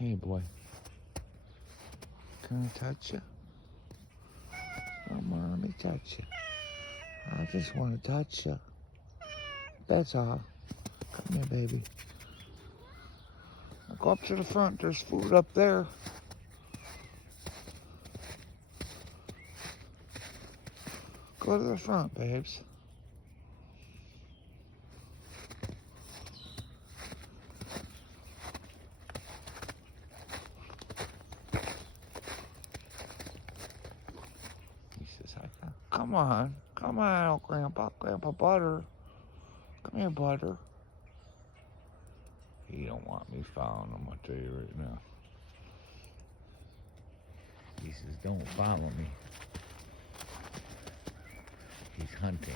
Hey, boy. Can I touch you? Come on, let me touch you. I just want to touch you. That's all. Come here, baby. Go up to the front. There's food up there. Go to the front, babes. He says, come on. Come on, Grandpa. Grandpa Butter. Come here, Butter. He don't want me following him, I'll tell you right now. He says, don't follow me. He's hunting.